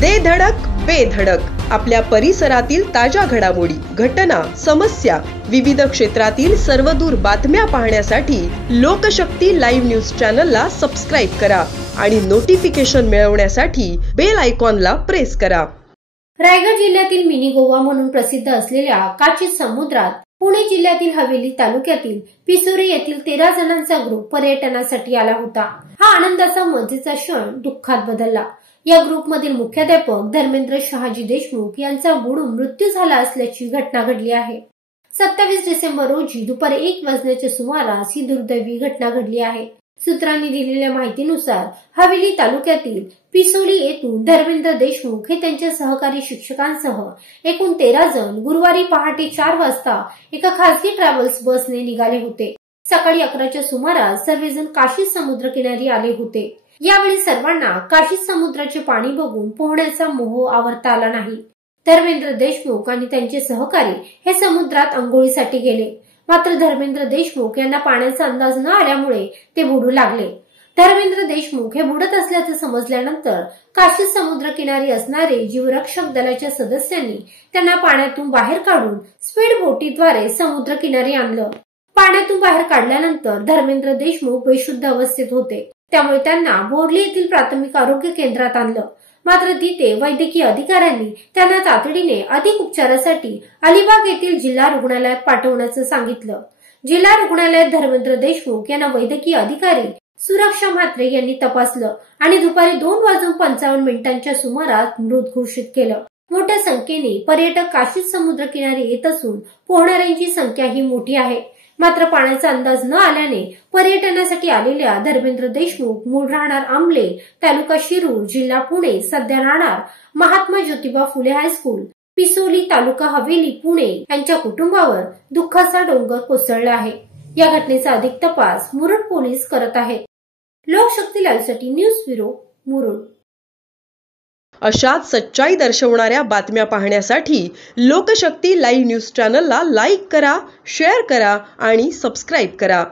दे धडक बेधडक आपल्या परिसरातील ताज्या घडामोडी, घटना, समस्या, विविध क्षेत्रातील सर्वदूर बातम्या पाहण्यासाठी लोकशक्ती लाईव्ह न्यूज चॅनलला सबस्क्राईब करा आणि नोटिफिकेशन मिळवण्यासाठी बेल आयकॉनला प्रेस करा। रायगड जिल्ह्यातील मिनी गोवा म्हणून प्रसिद्ध असलेल्या काचित समुद्रात पुणे जिल्ह्यातील हवेली तालुक्यातील पिसोरे येथील 13 जणांचा ग्रुप पर्यटनासाठी आला होता। हा आनंदाचा मजेचा क्षण दुःखात बदलला। या ग्रुपमधील मुख्याध्यापक धर्मेंद्र शहाजी देशमुख यांचा बुडून मृत्यू झाला असल्याची घटना घडली आहे। 27 डिसेंबर रोजी दुपारी 1 वाजण्याच्या सुमारास ही दुर्दैवी घटना घडली आहे। सूत्रांनी दिलेल्या माहितीनुसार हवेली तालुक्यातील पिसोली येथून धर्मेंद्र देशमुख हे त्यांच्या सहकारी शिक्षकांसह एकूण 13 जण गुरुवारी पहाटे 4 वाजता एका खासगी ट्रॅव्हल्स बसने निघाले होते। सकाळी 11च्या सुमारास सर्वजण काशीद समुद्रकिनारी आले होते। यावेळी सर्वांना काशीद समुद्राचे पाणी बघून पोहण्याचा मोह आवरता आला नाही। धर्मेंद्र देशमुख आणि त्यांचे सहकारी हे समुद्रात अंघोळीसाठी गेले, मात्र धर्मेंद्र देशमुख यांना पाण्याचा अंदाज न आल्यामुळे ते बुडू लागले। धर्मेंद्र देशमुख हे बुडत असल्याचे समजल्यानंतर काशीद समुद्रकिनारी असणारे जीवरक्षक दलाच्या सदस्यांनी त्यांना पाण्यातून बाहेर काढून स्पीड बोटीद्वारे समुद्रकिनारी आणलं। पाण्यातून बाहेर काढल्यानंतर धर्मेंद्र देशमुख बेशुद्ध अवस्थेत होते, त्यामुळे त्यांना बोर्ली येथील प्राथमिक आरोग्य केंद्रात आणलं। मात्र तिथे वैद्यकीय अधिकाऱ्यांनी त्यांना तातडीने अधिक उपचारासाठी अलिबाग येथील जिल्हा रुग्णालयात पाठवण्याचं सांगितलं। जिल्हा रुग्णालयात धर्मेंद्र देशमुख यांना वैद्यकीय अधिकारी सुरक्षा म्हात्रे यांनी तपासलं आणि दुपारी 2:55 सुमारास मृत घोषित केलं। मोठ्या संख्येने पर्यटक काशीद समुद्रकिनारी येत असून पोहणाऱ्यांची संख्याही मोठी आहे। मात्र पाण्याचा अंदाज न आल्याने पर्यटनासाठी आलेल्या धर्मेंद्र देशमुख मूळ राहणार आंबले, तालुका शिरूर, जिल्हा पुणे, सध्या राहणार महात्मा ज्योतिबा फुले हायस्कूल, पिसोली, तालुका हवेली, पुणे यांच्या कुटुंबावर दुःखाचा डोंगर कोसळला आहे। या घटनेचा अधिक तपास मुरुड पोलीस करत आहेत। लोकशक्ती लाईव्हसाठी न्यूज ब्युरो, मुरुड। अशाच सच्चाई दर्शवणाऱ्या बातम्या पाहण्यासाठी लोकशक्ती लाईव्ह न्यूज चॅनलला लाईक करा, शेअर करा आणि सबस्क्राईब करा।